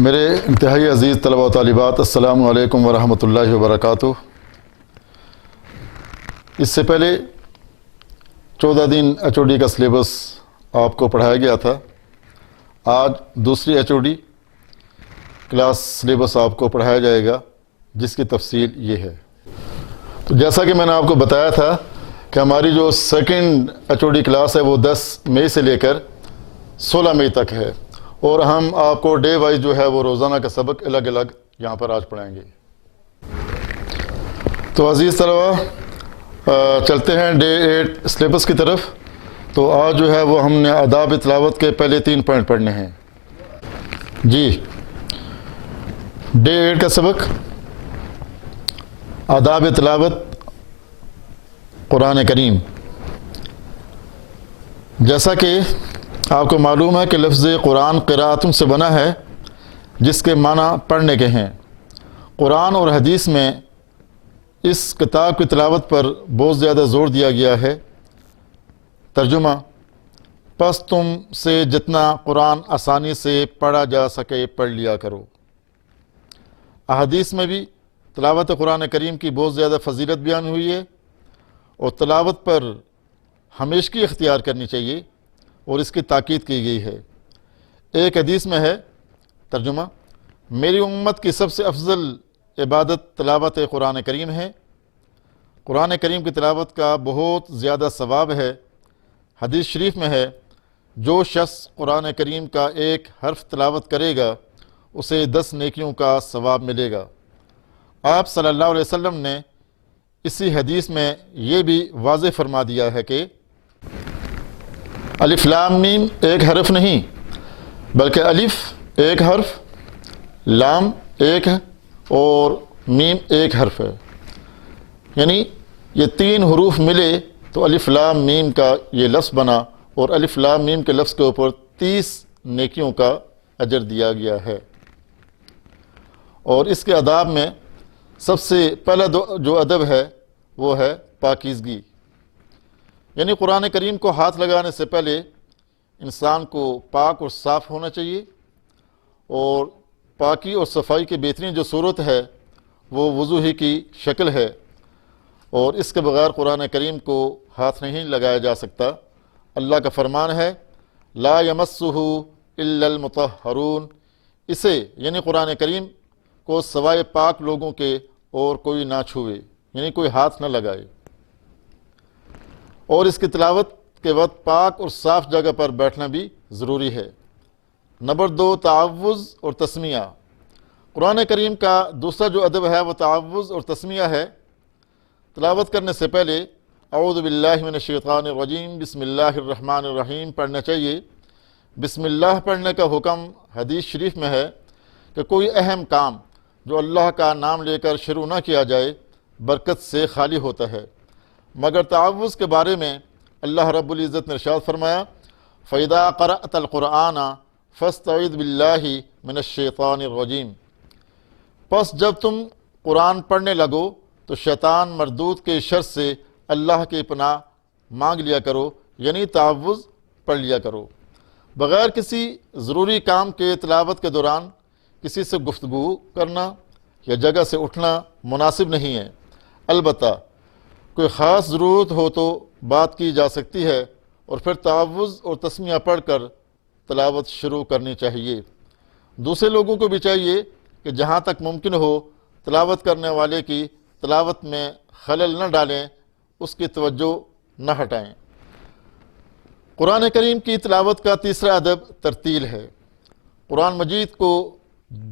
میرے انتہائی عزیز طلبہ و طالبات، السلام علیکم ورحمۃ اللہ وبرکاتہ۔ اس سے پہلے 14 دن HOD کا سلیبس آپ کو پڑھایا گیا تھا۔ آج دوسری HOD کلاس سلیبس آپ کو پڑھایا جائے گا، جس کی تفصیل یہ ہے۔ تو جیسا کہ میں نے آپ کو بتایا تھا کہ ہماری جو سیکنڈ HOD کلاس ہے وہ 10 مئی سے لے کر 16 مئی تک ہے، اور ہم آپ کو ڈے وائز جو ہے وہ روزانہ کا سبق الگ الگ یہاں پر آج پڑھائیں گے۔ تو عزیز طلبہ، چلتے ہیں ڈے 8 سلیبس کی طرف۔ تو آج جو ہے وہ ہم نے آداب تلاوت کے پہلے 3 پوائنٹ پڑھنے ہیں۔ جی، ڈے 8 کا سبق آداب تلاوت قرآن کریم۔ جیسا کہ آپ کو معلوم ہے کہ لفظ قرآن قراءتن سے بنا ہے، جس کے معنی پڑھنے کے ہیں۔ قرآن اور حدیث میں اس کتاب کی تلاوت پر بہت زیادہ زور دیا گیا ہے۔ ترجمہ: پس تم سے جتنا قرآن آسانی سے پڑھا جا سکے پڑھ لیا کرو۔ احادیث میں بھی تلاوت قرآن کریم کی بہت زیادہ فضیلت بیان ہوئی ہے، اور تلاوت پر ہمیشگی اختیار کرنی چاہیے، اور اس کی تاکید کی گئی ہے۔ ایک حدیث میں ہے، ترجمہ: میری امت کی سب سے افضل عبادت تلاوت قرآن کریم ہے۔ قرآن کریم کی تلاوت کا بہت زیادہ ثواب ہے۔ حدیث شریف میں ہے، جو شخص قرآن کریم کا ایک حرف تلاوت کرے گا اسے 10 نیکیوں کا ثواب ملے گا۔ آپ صلی اللہ علیہ وسلم نے اسی حدیث میں یہ بھی واضح فرما دیا ہے کہ الف لام میم ایک حرف نہیں، بلکہ الف ایک حرف، لام ایک ہے، اور میم ایک حرف ہے۔ یعنی یہ 3 حروف ملے تو الف لام میم کا یہ لفظ بنا، اور الف لام میم کے لفظ کے اوپر 30 نیکیوں کا اجر دیا گیا ہے۔ اور اس کے آداب میں سب سے پہلا جو ادب ہے وہ ہے پاکیزگی۔ یعنی قرآن کریم کو ہاتھ لگانے سے پہلے انسان کو پاک اور صاف ہونا چاہیے، اور پاکی اور صفائی کی بہترین جو صورت ہے وہ وضو ہی کی شکل ہے، اور اس کے بغیر قرآن کریم کو ہاتھ نہیں لگایا جا سکتا۔ اللہ کا فرمان ہے، لا یمسہ الا المطہرون، اسے یعنی قرآن کریم کو سوائے پاک لوگوں کے اور کوئی نہ چھوئے، یعنی کوئی ہاتھ نہ لگائے۔ اور اس کی تلاوت کے وقت پاک اور صاف جگہ پر بیٹھنا بھی ضروری ہے۔ نمبر 2، تعوذ اور تسمیہ۔ قرآن کریم کا دوسرا جو ادب ہے وہ تعوذ اور تسمیہ ہے۔ تلاوت کرنے سے پہلے اعوذ باللہ من الشیطان الرجیم بسم اللہ الرحمن الرحیم پڑھنا چاہیے۔ بسم اللہ پڑھنے کا حکم حدیث شریف میں ہے کہ کوئی اہم کام جو اللہ کا نام لے کر شروع نہ کیا جائے برکت سے خالی ہوتا ہے، مگر تعوذ کے بارے میں اللہ رب العزت نے ارشاد فرمایا، فَإِذَا قَرَأْتَ الْقُرْآنَ فَاسْتَعِذْ بِاللَّهِ مِنَ الشَّيْطَانِ الرَّجِيمِ، پس جب تم قرآن پڑھنے لگو تو شیطان مردود کے شر سے اللہ کی پناہ مانگ لیا کرو، یعنی تعوذ پڑھ لیا کرو۔ بغیر کسی ضروری کام کے تلاوت کے دوران کسی سے گفتگو کرنا یا جگہ سے اٹھنا مناسب نہیں ہے۔ البتہ کوئی خاص ضرورت ہو تو بات کی جا سکتی ہے، اور پھر تعوذ اور تسمیہ پڑھ کر تلاوت شروع کرنی چاہیے۔ دوسرے لوگوں کو بھی چاہیے کہ جہاں تک ممکن ہو تلاوت کرنے والے کی تلاوت میں خلل نہ ڈالیں، اس کی توجہ نہ ہٹائیں۔ قرآن کریم کی تلاوت کا تیسرا ادب ترتیل ہے۔ قرآن مجید کو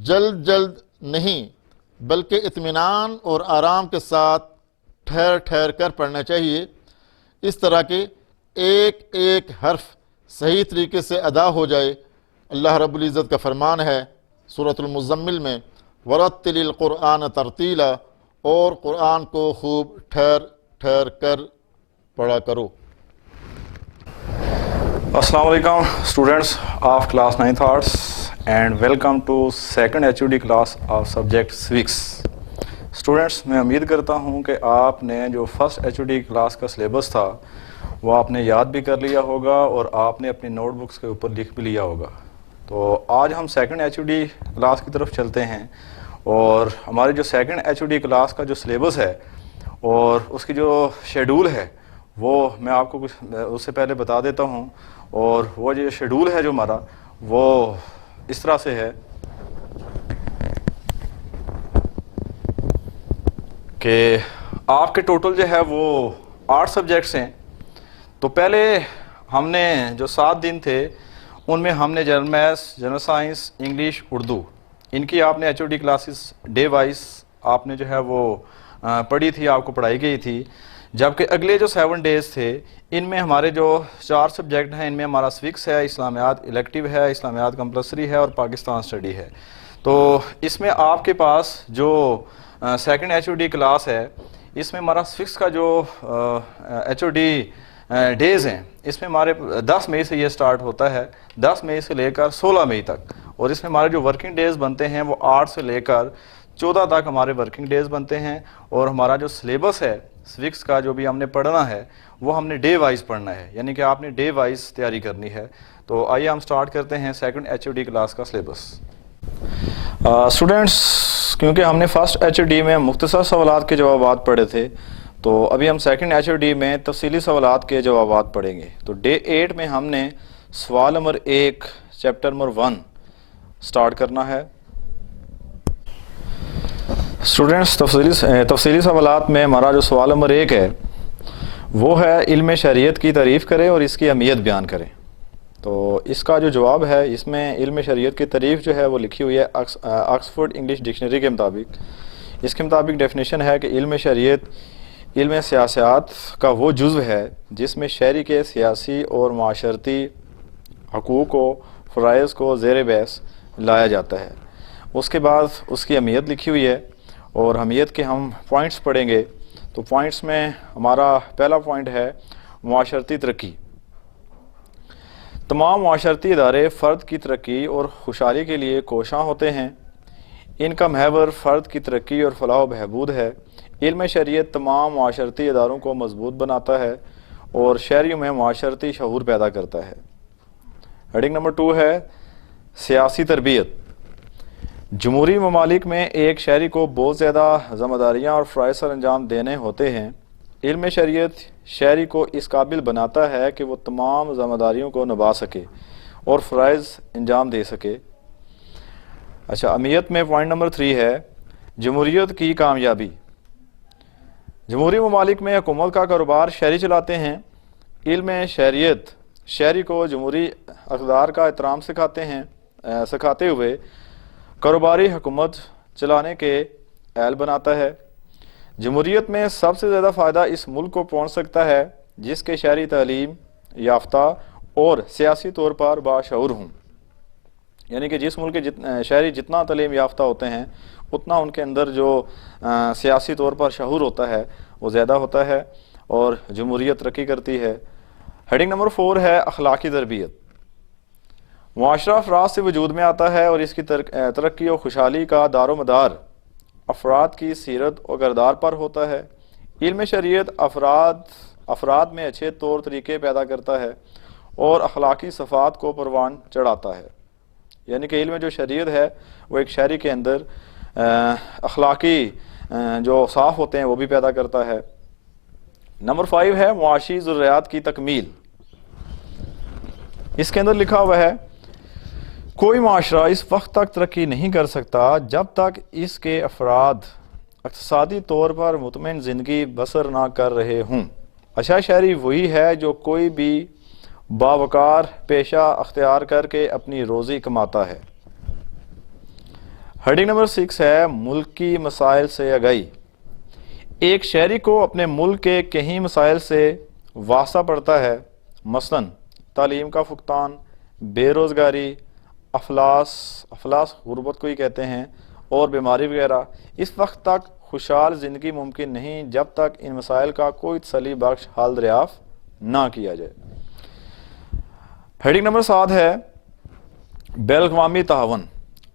جلد جلد نہیں بلکہ اطمینان اور آرام کے ساتھ ٹھہر ٹھہر کر پڑھنا چاہیے، اس طرح کہ ایک ایک حرف صحیح طریقے سے ادا ہو جائے۔ اللہ رب العزت کا فرمان ہے سورۃ المزمل میں، وَرَتِّلِ الْقُرْآنَ تَرْتِیلًا، اور قرآن کو خوب ٹھہر ٹھہر کر پڑھا کرو۔ السلام علیکم students of class 9th arts and welcome to second HOD class of subject civics. Students, میں امید کرتا ہوں کہ آپ نے جو فرسٹ HOD کلاس کا سلیبس تھا وہ آپ نے یاد بھی کر لیا ہوگا، اور آپ نے اپنی نوٹ بکس کے اوپر لکھ بھی لیا ہوگا۔ تو آج ہم second H O D class کی طرف چلتے ہیں، اور ہماری جو second H O D class کا جو سلیبس ہے اور اس کی جو شیڈول ہے وہ میں آپ کو کچھ اس سے پہلے بتا دیتا ہوں. اور وہ جو شیڈول ہے جو ہمارا وہ اس طرح سے ہے کہ آپ کے ٹوٹل جو ہے وہ 8 سبجیکٹس ہیں. تو پہلے ہم نے جو 7 دن تھے ان میں ہم نے general maths, general science, English, Urdu, ان کی آپ نے H O D classes day wise آپ نے جو ہے وہ پڑھی تھی، آپ کو پڑھائی گئی تھی. جبکہ اگلے جو 7 ڈیز تھے ان میں ہمارے جو 4 سبجیکٹ ہیں ان میں ہمارا سوکس ہے، اسلامیات الیکٹیو ہے، اسلامیات کمپلسری ہے اور پاکستان اسٹڈی ہے. تو اس میں آپ کے پاس جو second H O D class ہے اس میں ہمارا سوکس کا جو ایچ او ڈی ڈیز ہیں اس میں ہمارے 10 مئی سے یہ سٹارٹ ہوتا ہے، 10 مئی سے لے کر 16 مئی تک. اور اس میں ہمارے جو ورکنگ ڈیز بنتے ہیں وہ 8 سے لے کر 14 تک ہمارے ورکنگ ڈیز بنتے ہیں. اور ہمارا جو سلیبس ہے سوکس کا جو بھی ہم نے پڑھنا ہے وہ ہم نے ڈے وائز پڑھنا ہے، یعنی کہ آپ نے ڈے وائز تیاری کرنی ہے. تو آئیے ہم سٹارٹ کرتے ہیں second H O D class کا سلیبس. اسٹوڈینٹس، کیونکہ ہم نے فرسٹ ایچ او ڈی میں مختصر سوالات کے جوابات پڑھے تھے تو ابھی ہم سیکنڈ ایچ او ڈی میں تفصیلی سوالات کے جوابات پڑھیں گے. تو ڈے 8 میں ہم نے سوال نمبر 1 چیپٹر نمبر 1 سٹارٹ کرنا ہے. اسٹوڈینٹس، تفصیلی سوالات میں ہمارا جو سوال نمبر 1 ہے وہ ہے علم شریعت کی تعریف کریں اور اس کی اہمیت بیان کریں. تو اس کا جو جواب ہے اس میں علم شریعت کی تعریف جو ہے وہ لکھی ہوئی ہے آکسفورڈ انگلش ڈکشنری کے مطابق. اس کے مطابق ڈیفینیشن ہے کہ علم شریعت علم سیاست کا وہ جزو ہے جس میں شہری کے سیاسی اور معاشرتی حقوق و فرائض کو زیر بحث لایا جاتا ہے. اس کے بعد اس کی اہمیت لکھی ہوئی ہے اور اہمیت کے ہم پوائنٹس پڑھیں گے. تو پوائنٹس میں ہمارا پہلا پوائنٹ ہے معاشرتی ترقی. تمام معاشرتی ادارے فرد کی ترقی اور خوشحالی کے لیے کوشاں ہوتے ہیں. ان کا محور فرد کی ترقی اور فلاح و بہبود ہے. علم شریعت تمام معاشرتی اداروں کو مضبوط بناتا ہے اور شہریوں میں معاشرتی شعور پیدا کرتا ہے. ہیڈنگ نمبر 2 ہے سیاسی تربیت. جمہوری ممالک میں ایک شہری کو بہت زیادہ ذمہ داریاں اور فرائض سر انجام دینے ہوتے ہیں. علم شریعت شہری کو اس قابل بناتا ہے کہ وہ تمام ذمہ داریوں کو نبھا سکے اور فرائض انجام دے سکے. اچھا، اہمیت میں پوائنٹ نمبر 3 ہے جمہوریت کی کامیابی. جمہوری ممالک میں حکومت کا کاروبار شہری چلاتے ہیں. علم شریعت شہری کو جمہوری اقدار کا احترام سکھاتے ہوئے کاروباری حکومت چلانے کے اہل بناتا ہے. جمہوریت میں سب سے زیادہ فائدہ اس ملک کو پہنچ سکتا ہے جس کے شہری تعلیم یافتہ اور سیاسی طور پر باشعور ہوں. یعنی کہ جس ملک کے شہری جتنا تعلیم یافتہ ہوتے ہیں اتنا ان کے اندر جو سیاسی طور پر شعور ہوتا ہے وہ زیادہ ہوتا ہے اور جمہوریت ترقی کرتی ہے. ہیڈنگ نمبر 4 ہے اخلاقی تربیت. معاشرہ افراد سے وجود میں آتا ہے اور اس کی ترقی و خوشحالی کا دار و مدار افراد کی سیرت و کردار پر ہوتا ہے. علم شریعت افراد میں اچھے طور طریقے پیدا کرتا ہے اور اخلاقی صفات کو پروان چڑھاتا ہے. یعنی کہ علم جو شریعت ہے وہ ایک شہری کے اندر اخلاقی جو صاف ہوتے ہیں وہ بھی پیدا کرتا ہے. نمبر 5 ہے معاشی ضروریات کی تکمیل. اس کے اندر لکھا ہوا ہے کوئی معاشرہ اس وقت تک ترقی نہیں کر سکتا جب تک اس کے افراد اقتصادی طور پر مطمئن زندگی بسر نہ کر رہے ہوں. اچھا شہری وہی ہے جو کوئی بھی باوقار پیشہ اختیار کر کے اپنی روزی کماتا ہے. ہیڈنگ نمبر 6 ہے ملکی مسائل سے آگاہی. ایک شہری کو اپنے ملک کے کئی مسائل سے واسطہ پڑتا ہے، مثلاً تعلیم کا فقدان، بے روزگاری، افلاس غربت کو ہی کہتے ہیں، اور بیماری وغیرہ. اس وقت تک خوشحال زندگی ممکن نہیں جب تک ان مسائل کا کوئی تسلی بخش حل دریافت نہ کیا جائے. ہیڈنگ نمبر 7 ہے بین الاقوامی تعاون.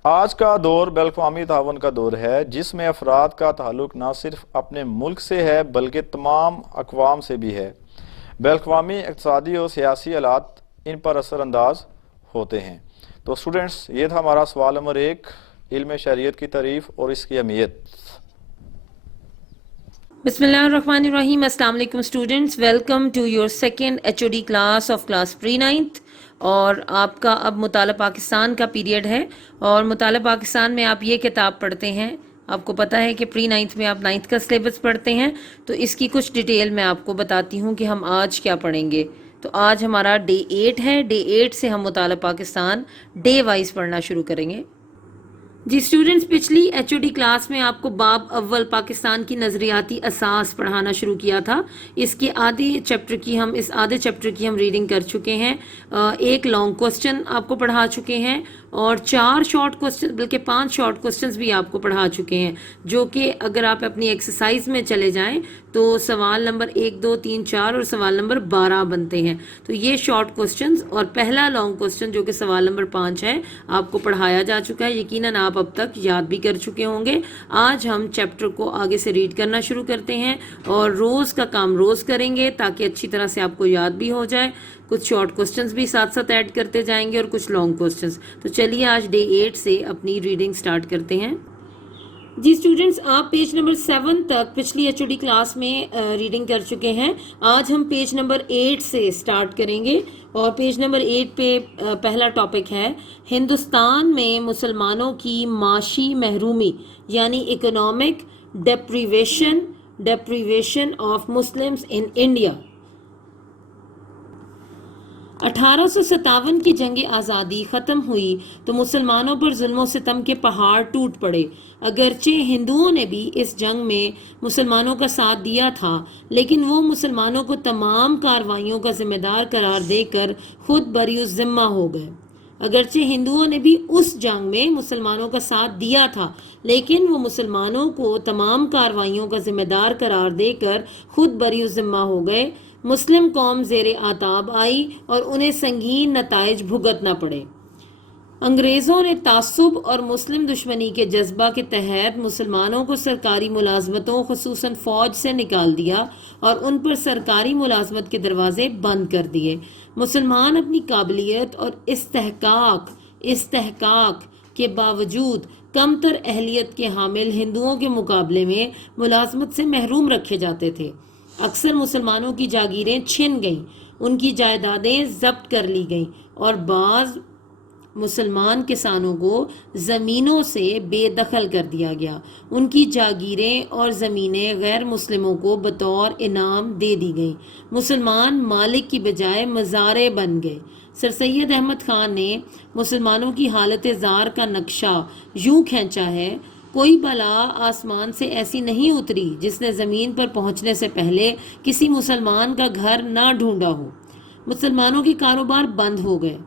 آج کا دور بین الاقوامی تعاون کا دور ہے جس میں افراد کا تعلق نہ صرف اپنے ملک سے ہے بلکہ تمام اقوام سے بھی ہے. بین الاقوامی اقتصادی اور سیاسی حالات ان پر اثر انداز ہوتے ہیں. تو اسٹوڈنٹس یہ تھا ہمارا سوال نمبر 1، علم شریعت کی تعریف اور اس کی اہمیت۔ بسم اللہ الرحمن الرحیم۔ السلام علیکم students, welcome to your second H O D class of class pre 9th، اور آپ کا اب مطالعہ پاکستان کا پیریڈ ہے، اور مطالعہ پاکستان میں آپ یہ کتاب پڑھتے ہیں۔ آپ کو پتہ ہے کہ پری 9th میں آپ 9th کا سلیبس پڑھتے ہیں، تو اس کی کچھ ڈیٹیل میں آپ کو بتاتی ہوں کہ ہم آج کیا پڑھیں گے۔ تو آج ہمارا ڈے 8 ہے، ڈے 8 سے ہم مطالعہ پاکستان ڈے وائز پڑھنا شروع کریں گے۔ جی اسٹوڈنٹس، پچھلی ایچ او ڈی کلاس میں آپ کو باب اول پاکستان کی نظریاتی اساس پڑھانا شروع کیا تھا۔ اس آدھے چیپٹر کی ہم ریڈنگ کر چکے ہیں، ایک لانگ کوسچن آپ کو پڑھا چکے ہیں، اور 4 شارٹ کوسچن بلکہ 5 شارٹ کوسچنز بھی آپ کو پڑھا چکے ہیں، جو کہ اگر آپ اپنی ایکسرسائز میں چلے جائیں تو سوال نمبر 1 2 3 4 اور سوال نمبر 12 بنتے ہیں۔ تو یہ شارٹ کوسچنز اور پہلا لانگ کوسچن جو کہ سوال نمبر 5 ہے آپ کو پڑھایا جا چکا ہے، یقیناً آپ اب تک یاد بھی کر چکے ہوں گے۔ آج ہم چیپٹر کو آگے سے ریڈ کرنا شروع کرتے ہیں، اور روز کا کام روز کریں گے تاکہ اچھی طرح سے آپ کو یاد بھی ہو جائے۔ کچھ شارٹ کوسچنز بھی ساتھ ساتھ ایڈ کرتے جائیں گے اور کچھ لانگ کوسچنز۔ تو چلیے آج ڈے 8 سے اپنی ریڈنگ سٹارٹ کرتے ہیں۔ جی اسٹوڈنٹس، آپ پیج نمبر 7 تک پچھلی ایچ او ڈی کلاس میں ریڈنگ کر چکے ہیں۔ آج ہم پیج نمبر 8 سے سٹارٹ کریں گے، اور پیج نمبر 8 پہ پہلا ٹاپک ہے ہندوستان میں مسلمانوں کی معاشی محرومی، یعنی economic deprivation of Muslims in India. 1857 کی جنگ آزادی ختم ہوئی تو مسلمانوں پر ظلم و ستم کے پہاڑ ٹوٹ پڑے۔ اگرچہ ہندوؤں نے بھی اس جنگ میں مسلمانوں کا ساتھ دیا تھا، لیکن وہ مسلمانوں کو تمام کارروائیوں کا ذمہ دار قرار دے کر خود بری الذمہ ہو گئے۔ اگرچہ ہندوؤں نے بھی اس جنگ میں مسلمانوں کا ساتھ دیا تھا، لیکن وہ مسلمانوں کو تمام کارروائیوں کا ذمہ دار قرار دے کر خود بری الذمہ ہو گئے۔ مسلم قوم زیر آتاب آئی اور انہیں سنگین نتائج بھگتنا پڑے۔ انگریزوں نے تعصب اور مسلم دشمنی کے جذبہ کے تحت مسلمانوں کو سرکاری ملازمتوں خصوصاً فوج سے نکال دیا اور ان پر سرکاری ملازمت کے دروازے بند کر دیے۔ مسلمان اپنی قابلیت اور استحقاق کے باوجود کم تر اہلیت کے حامل ہندوؤں کے مقابلے میں ملازمت سے محروم رکھے جاتے تھے۔ اکثر مسلمانوں کی جاگیریں چھن گئیں، ان کی جائیدادیں ضبط کر لی گئیں، اور بعض مسلمان کسانوں کو زمینوں سے بے دخل کر دیا گیا۔ ان کی جاگیریں اور زمینیں غیر مسلموں کو بطور انعام دے دی گئیں۔ مسلمان مالک کی بجائے مزارع بن گئے۔ سر سید احمد خان نے مسلمانوں کی حالت زار کا نقشہ یوں کھینچا ہے: کوئی بلا آسمان سے ایسی نہیں اتری جس نے زمین پر پہنچنے سے پہلے کسی مسلمان کا گھر نہ ڈھونڈا ہو۔ مسلمانوں کے کاروبار بند ہو گئے۔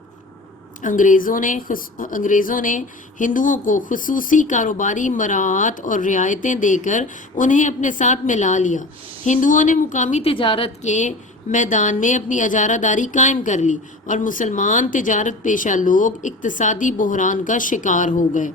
انگریزوں نے ہندوؤں کو خصوصی کاروباری مراعات اور رعایتیں دے کر انہیں اپنے ساتھ ملا لیا۔ ہندوؤں نے مقامی تجارت کے میدان میں اپنی اجارہ داری قائم کر لی، اور مسلمان تجارت پیشہ لوگ اقتصادی بحران کا شکار ہو گئے۔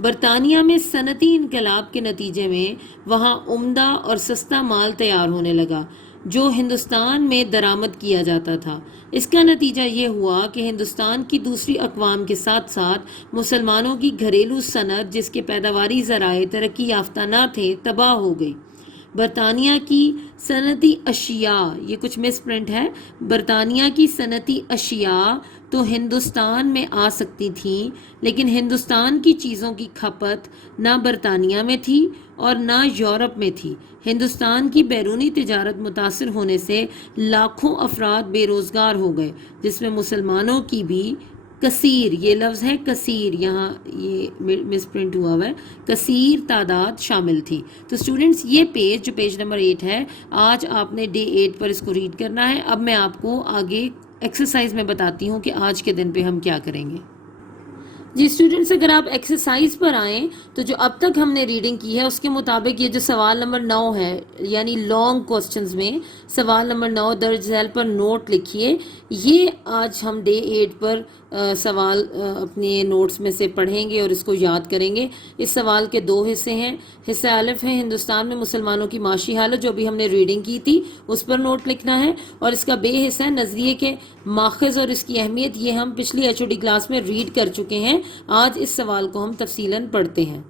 برطانیہ میں صنعتی انقلاب کے نتیجے میں وہاں عمدہ اور سستا مال تیار ہونے لگا جو ہندوستان میں درآمد کیا جاتا تھا۔ اس کا نتیجہ یہ ہوا کہ ہندوستان کی دوسری اقوام کے ساتھ ساتھ مسلمانوں کی گھریلو صنعت، جس کے پیداواری ذرائع ترقی یافتہ نہ تھے، تباہ ہو گئی۔ برطانیہ کی صنعتی اشیاء، یہ کچھ مس پرنٹ ہے، برطانیہ کی صنعتی اشیاء تو ہندوستان میں آ سکتی تھیں، لیکن ہندوستان کی چیزوں کی کھپت نہ برطانیہ میں تھی اور نہ یورپ میں تھی۔ ہندوستان کی بیرونی تجارت متاثر ہونے سے لاکھوں افراد بے روزگار ہو گئے، جس میں مسلمانوں کی بھی کثیر، یہ لفظ ہے کثیر، یہاں یہ مس پرنٹ ہوا ہے، کثیر تعداد شامل تھی۔ تو اسٹوڈنٹس، یہ پیج جو پیج نمبر 8 ہے، آج آپ نے ڈے 8 پر اس کو ریڈ کرنا ہے۔ اب میں آپ کو آگے ایکسرسائز میں بتاتی ہوں کہ آج کے دن پہ ہم کیا کریں گے۔ جی اسٹوڈنٹس، اگر آپ ایکسرسائز پر آئیں تو جو اب تک ہم نے ریڈنگ کی ہے اس کے مطابق یہ جو سوال نمبر 9 ہے، یعنی لانگ کوسچنز میں سوال نمبر 9 درج ذیل پر نوٹ لکھیے۔ یہ آج ہم ڈے 8 پر سوال اپنے نوٹس میں سے پڑھیں گے اور اس کو یاد کریں گے۔ اس سوال کے 2 حصے ہیں۔ حصہ الف ہے ہندوستان میں مسلمانوں کی معاشی حالت، جو بھی ہم نے ریڈنگ کی تھی اس پر نوٹ لکھنا ہے، اور اس کا بے حصہ ہے نظریے کے ماخذ اور اس کی اہمیت۔ یہ ہم پچھلی ایچ او ڈی کلاس میں ریڈ کر چکے ہیں، آج اس سوال کو ہم تفصیلاً پڑھتے ہیں۔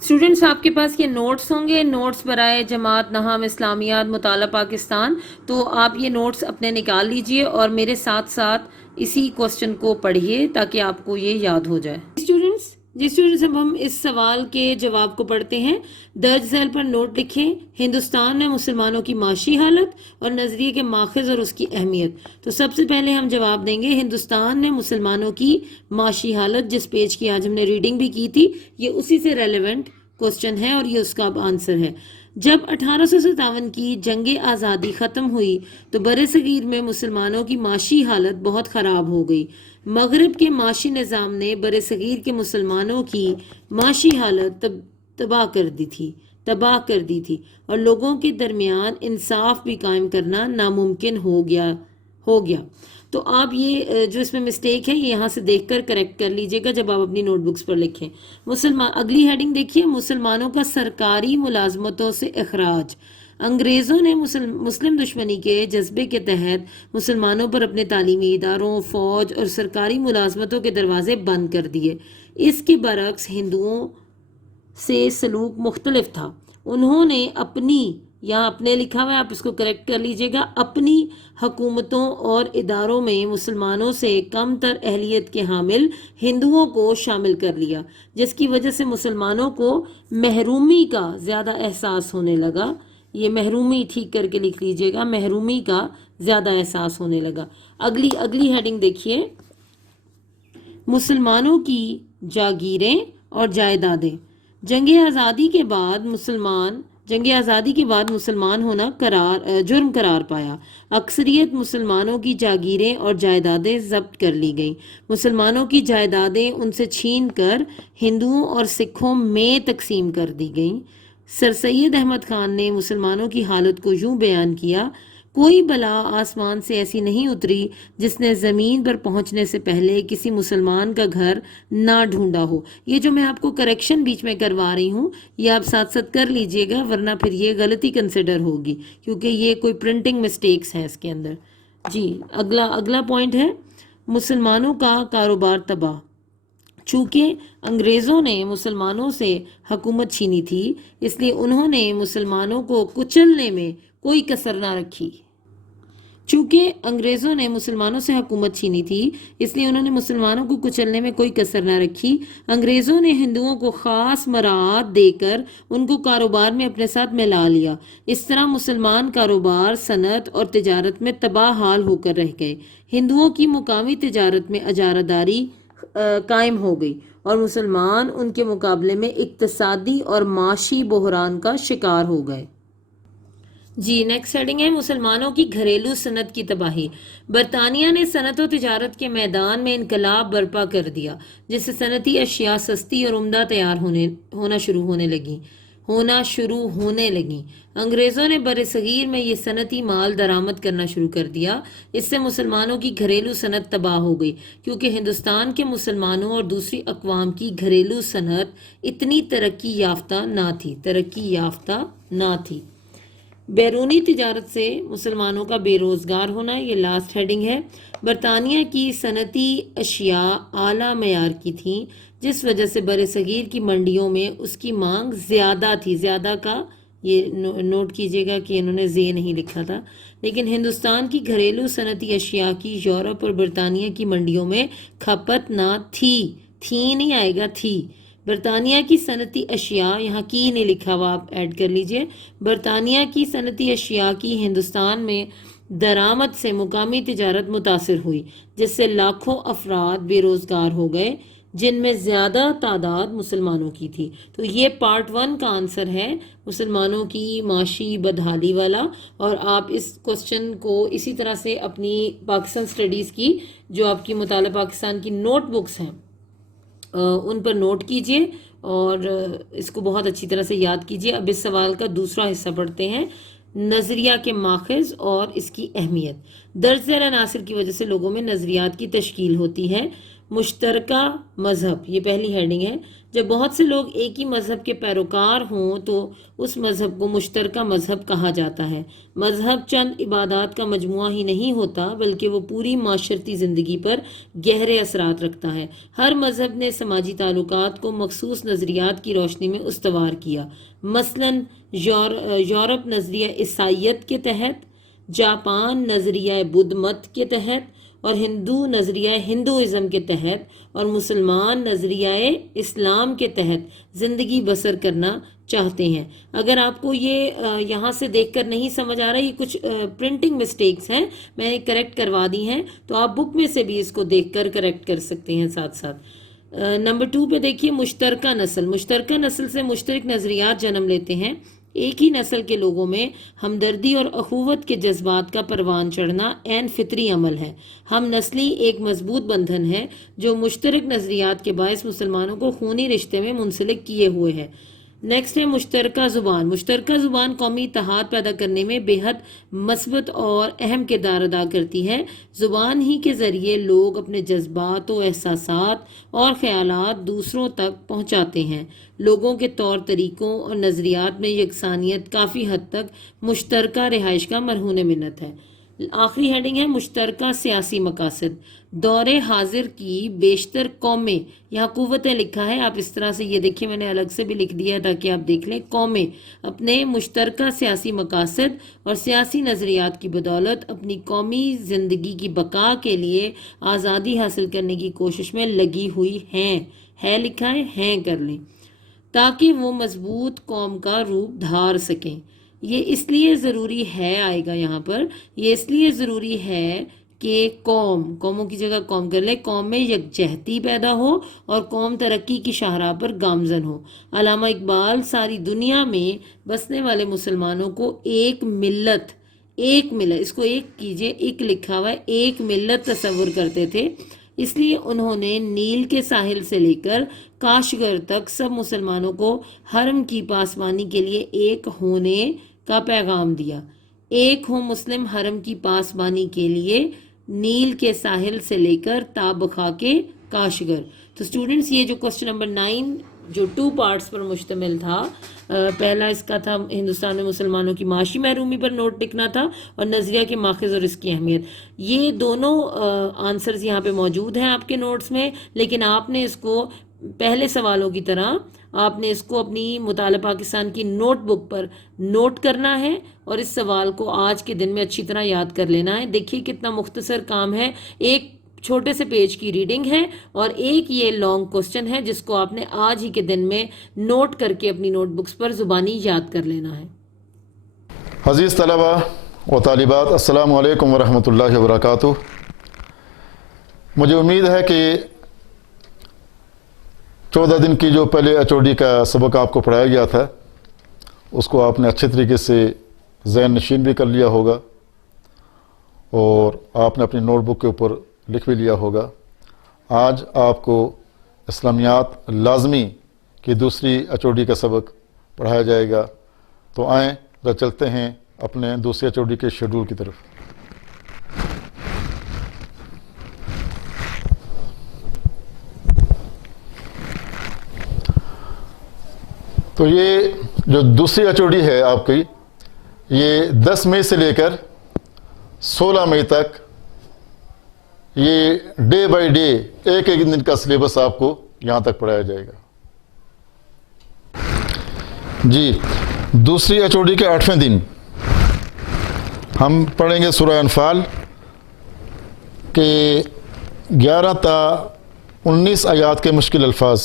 اسٹوڈنٹس، آپ کے پاس یہ نوٹس ہوں گے، نوٹس برائے جماعت نہم اسلامیات مطالعہ پاکستان، تو آپ یہ نوٹس اپنے نکال لیجئے اور میرے ساتھ ساتھ اسی کوسچن کو پڑھیے تاکہ آپ کو یہ یاد ہو جائے۔ اسٹوڈنٹس اب ہم اس سوال کے جواب کو پڑھتے ہیں۔ درج ذیل پر نوٹ لکھیں، ہندوستان میں مسلمانوں کی معاشی حالت اور نظریے کے ماخذ اور اس کی اہمیت۔ تو سب سے پہلے ہم جواب دیں گے ہندوستان میں مسلمانوں کی معاشی حالت، جس پیج کی آج ہم نے ریڈنگ بھی کی تھی، یہ اسی سے ریلیونٹ کوسچن ہے اور یہ اس کا اب آنسر ہے۔ جب 1857 کی جنگ آزادی ختم ہوئی تو برصغیر میں مسلمانوں کی معاشی حالت بہت خراب ہو گئی۔ مغرب کے معاشی نظام نے برصغیر کے مسلمانوں کی معاشی حالت تباہ کر دی تھی اور لوگوں کے درمیان انصاف بھی قائم کرنا ناممکن ہو گیا۔ تو آپ یہ جو اس میں مسٹیک ہے یہ یہاں سے دیکھ کر کریکٹ کر لیجئے گا جب آپ اپنی نوٹ بکس پر لکھیں۔ اگلی ہیڈنگ دیکھیے، مسلمانوں کا سرکاری ملازمتوں سے اخراج۔ انگریزوں نے مسلم دشمنی کے جذبے کے تحت مسلمانوں پر اپنے تعلیمی اداروں، فوج اور سرکاری ملازمتوں کے دروازے بند کر دیے۔ اس کے برعکس ہندوؤں سے سلوک مختلف تھا۔ انہوں نے اپنے لکھا ہوا ہے، آپ اس کو کریکٹ کر لیجئے گا، اپنی حکومتوں اور اداروں میں مسلمانوں سے کم تر اہلیت کے حامل ہندوؤں کو شامل کر لیا، جس کی وجہ سے مسلمانوں کو محرومی کا زیادہ احساس ہونے لگا۔ یہ محرومی ٹھیک کر کے لکھ لیجئے گا، محرومی کا زیادہ احساس ہونے لگا۔ اگلی ہیڈنگ دیکھیے، مسلمانوں کی جاگیریں اور جائیدادیں۔ جنگ آزادی کے بعد مسلمان ہونا جرم قرار پایا۔ اکثریت مسلمانوں کی جاگیریں اور جائیدادیں ضبط کر لی گئیں۔ مسلمانوں کی جائیدادیں ان سے چھین کر ہندوؤں اور سکھوں میں تقسیم کر دی گئیں۔ سر سید احمد خان نے مسلمانوں کی حالت کو یوں بیان کیا، کوئی بلا آسمان سے ایسی نہیں اتری جس نے زمین پر پہنچنے سے پہلے کسی مسلمان کا گھر نہ ڈھونڈا ہو۔ یہ جو میں آپ کو کریکشن بیچ میں کروا رہی ہوں یہ آپ ساتھ ساتھ کر لیجئے گا، ورنہ پھر یہ غلطی کنسیڈر ہوگی کیونکہ یہ کوئی پرنٹنگ مسٹیکس ہیں اس کے اندر۔ جی اگلا پوائنٹ ہے، مسلمانوں کا کاروبار تباہ۔ چونکہ انگریزوں نے مسلمانوں سے حکومت چھینی تھی، اس لیے انہوں نے مسلمانوں کو کچلنے میں کوئی کسر نہ رکھی۔ انگریزوں نے ہندوؤں کو خاص مراعات دے کر ان کو کاروبار میں اپنے ساتھ ملا لیا۔ اس طرح مسلمان کاروبار، صنعت اور تجارت میں تباہ حال ہو کر رہ گئے۔ ہندوؤں کی مقامی تجارت میں اجارہ داری قائم ہو گئی اور مسلمان ان کے مقابلے میں اقتصادی اور معاشی بحران کا شکار ہو گئے۔ جی نیکسٹ ہیڈنگ ہے، مسلمانوں کی گھریلو صنعت کی تباہی۔ برطانیہ نے صنعت و تجارت کے میدان میں انقلاب برپا کر دیا، جس سے صنعتی اشیاء سستی اور عمدہ تیار ہونا شروع ہونے لگیں۔ انگریزوں نے برصغیر میں یہ صنعتی مال درآمد کرنا شروع کر دیا۔ اس سے مسلمانوں کی گھریلو صنعت تباہ ہو گئی، کیونکہ ہندوستان کے مسلمانوں اور دوسری اقوام کی گھریلو صنعت اتنی ترقی یافتہ نہ تھی۔ بیرونی تجارت سے مسلمانوں کا بے روزگار ہونا، یہ لاسٹ ہیڈنگ ہے۔ برطانیہ کی صنعتی اشیاء اعلیٰ معیار کی تھیں، جس وجہ سے برصغیر کی منڈیوں میں اس کی مانگ زیادہ تھی۔ زیادہ کا یہ نوٹ کیجئے گا کہ انہوں نے زے نہیں لکھا تھا، لیکن ہندوستان کی گھریلو صنعتی اشیاء کی یورپ اور برطانیہ کی منڈیوں میں کھپت نہ تھی۔ نہیں آئے گا، تھی۔ برطانیہ کی صنعتی اشیاء، یہاں کی نہیں لکھا ہوا، آپ ایڈ کر لیجئے۔ برطانیہ کی صنعتی اشیاء کی ہندوستان میں درآمد سے مقامی تجارت متاثر ہوئی، جس سے لاکھوں افراد بے روزگار ہو گئے، جن میں زیادہ تعداد مسلمانوں کی تھی۔ تو یہ پارٹ 1 کا آنسر ہے، مسلمانوں کی معاشی بدحالی والا۔ اور آپ اس کوسچن کو اسی طرح سے اپنی پاکستان سٹڈیز کی جو آپ کی مطالعہ پاکستان کی نوٹ بکس ہیں ان پر نوٹ کیجئے اور اس کو بہت اچھی طرح سے یاد کیجئے۔ اب اس سوال کا دوسرا حصہ پڑھتے ہیں۔ نظریہ کے ماخذ اور اس کی اہمیت۔ درج ذیل عناصر کی وجہ سے لوگوں میں نظریات کی تشکیل ہوتی ہے۔ مشترکہ مذہب، یہ پہلی ہیڈنگ ہے۔ جب بہت سے لوگ ایک ہی مذہب کے پیروکار ہوں تو اس مذہب کو مشترکہ مذہب کہا جاتا ہے۔ مذہب چند عبادات کا مجموعہ ہی نہیں ہوتا بلکہ وہ پوری معاشرتی زندگی پر گہرے اثرات رکھتا ہے۔ ہر مذہب نے سماجی تعلقات کو مخصوص نظریات کی روشنی میں استوار کیا۔ مثلاً یورپ نظریہ عیسائیت کے تحت، جاپان نظریہ بدھ مت کے تحت، اور ہندو نظریہ ہندوازم کے تحت، اور مسلمان نظریہ اسلام کے تحت زندگی بسر کرنا چاہتے ہیں۔ اگر آپ کو یہ یہاں سے دیکھ کر نہیں سمجھ آ رہا، یہ کچھ پرنٹنگ مسٹیکس ہیں، میں نے کریکٹ کروا دی ہیں، تو آپ بک میں سے بھی اس کو دیکھ کر کریکٹ کر سکتے ہیں ساتھ ساتھ۔ نمبر 2 پہ دیکھیے، مشترکہ نسل۔ مشترکہ نسل سے مشترک نظریات جنم لیتے ہیں۔ ایک ہی نسل کے لوگوں میں ہمدردی اور اخوت کے جذبات کا پروان چڑھنا عین فطری عمل ہے۔ ہم نسلی ایک مضبوط بندھن ہے جو مشترک نظریات کے باعث مسلمانوں کو خونی رشتے میں منسلک کیے ہوئے ہے۔ نیکسٹ ہے مشترکہ زبان۔ مشترکہ زبان قومی اتحاد پیدا کرنے میں بے حد مثبت اور اہم کردار ادا کرتی ہے۔ زبان ہی کے ذریعے لوگ اپنے جذبات و احساسات اور خیالات دوسروں تک پہنچاتے ہیں۔ لوگوں کے طور طریقوں اور نظریات میں یکسانیت کافی حد تک مشترکہ رہائش کا مرہون منت ہے۔ آخری ہیڈنگ ہے مشترکہ سیاسی مقاصد۔ دور حاضر کی بیشتر قومیں، یہاں قوتیں لکھا ہے، آپ اس طرح سے یہ دیکھیں، میں نے الگ سے بھی لکھ دیا ہے تاکہ آپ دیکھ لیں۔ قومیں اپنے مشترکہ سیاسی مقاصد اور سیاسی نظریات کی بدولت اپنی قومی زندگی کی بقا کے لیے آزادی حاصل کرنے کی کوشش میں لگی ہوئی ہیں۔ ہے لکھا ہے کر لیں، تاکہ وہ مضبوط قوم کا روپ دھار سکیں۔ یہ اس لیے ضروری ہے، آئے گا یہاں پر، یہ اس لیے ضروری ہے کہ قوموں کی جگہ قوم کر لیں، قوم میں یکجہتی پیدا ہو اور قوم ترقی کی شاہراہ پر گامزن ہو۔ علامہ اقبال ساری دنیا میں بسنے والے مسلمانوں کو ایک ملت، اس کو ایک کیجئے، ایک لکھا ہوا ہے، ایک ملت تصور کرتے تھے۔ اس لیے انہوں نے نیل کے ساحل سے لے کر کاشغر تک سب مسلمانوں کو حرم کی پاسبانی کے لیے ایک ہونے کا پیغام دیا۔ ایک ہو مسلم حرم کی پاسبانی کے لیے، نیل کے ساحل سے لے کر تا بخا کے کاشغر۔ تو اسٹوڈنٹس، یہ جو کوسچن نمبر 9 جو 2 پارٹس پر مشتمل تھا، پہلا اس کا تھا ہندوستان میں مسلمانوں کی معاشی محرومی پر نوٹ لکھنا تھا، اور نظریہ کے ماخذ اور اس کی اہمیت۔ یہ دونوں آنسرز یہاں پہ موجود ہیں آپ کے نوٹس میں، لیکن آپ نے اس کو پہلے سوالوں کی طرح آپ نے اس کو اپنی مطالعہ پاکستان کی نوٹ بک پر نوٹ کرنا ہے اور اس سوال کو آج کے دن میں اچھی طرح یاد کر لینا ہے۔ دیکھیے کتنا مختصر کام ہے، ایک چھوٹے سے پیج کی ریڈنگ ہے اور ایک یہ لانگ کوسچن ہے جس کو آپ نے آج ہی کے دن میں نوٹ کر کے اپنی نوٹ بکس پر زبانی یاد کر لینا ہے۔ عزیز طلبہ و طالبات، السلام علیکم ورحمۃ اللہ وبرکاتہ۔ مجھے امید ہے کہ 14 دن کی جو پہلے HOD کا سبق آپ کو پڑھایا گیا تھا اس کو آپ نے اچھے طریقے سے ذہن نشین بھی کر لیا ہوگا اور آپ نے اپنی نوٹ بک کے اوپر لکھ بھی لیا ہوگا۔ آج آپ کو اسلامیات لازمی کی دوسری HOD کا سبق پڑھایا جائے گا، تو آئیں ذرا چلتے ہیں اپنے دوسرے HOD کے شیڈول کی طرف۔ تو یہ جو دوسری HOD ہے آپ کی، یہ 10 مئی سے لے کر 16 مئی تک یہ ڈے بائی ڈے ایک ایک دن کا سلیبس آپ کو یہاں تک پڑھایا جائے گا۔ جی، دوسری HOD کے 8ویں دن ہم پڑھیں گے سورہ انفال کے 11 تا 19 آیات کے مشکل الفاظ۔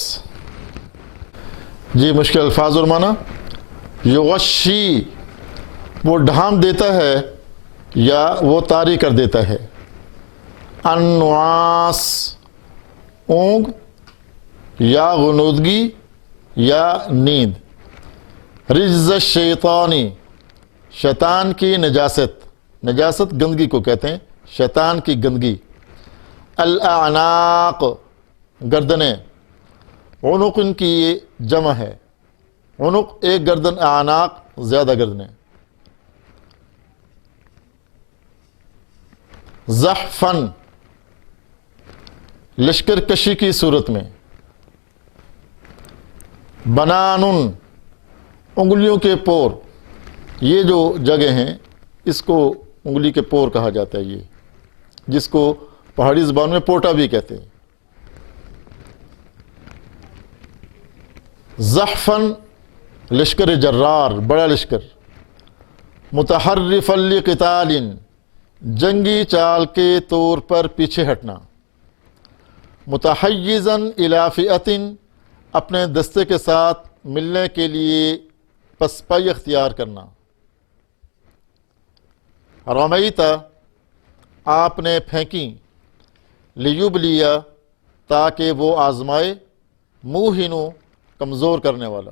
جی، مشکل الفاظ اور معنی، یغشی وہ ڈھانپ دیتا ہے یا وہ طاری کر دیتا ہے، النعاس اونگ یا غنودگی یا نیند، رجز الشیطانی شیطان کی نجاست گندگی کو کہتے ہیں، شیطان کی گندگی، الاعناق گردنیں، عنق ان کی جمع ہے، عنق ایک گردن، اعناق زیادہ گردنیں، زحفن لشکر کشی کی صورت میں، بنانن انگلیوں کے پور، یہ جو جگہ ہیں اس کو انگلی کے پور کہا جاتا ہے، یہ جس کو پہاڑی زبان میں پوٹا بھی کہتے ہیں۔ زحفن لشکر جرار، بڑا لشکر، متحرفا لقتال جنگی چال کے طور پر پیچھے ہٹنا، متحیزا الی فئۃ اپنے دستے کے ساتھ ملنے کے لیے پسپائی اختیار کرنا، رمیتا آپ نے پھینکی، لیبلیا تاکہ وہ آزمائے، موہنو کمزور کرنے والا۔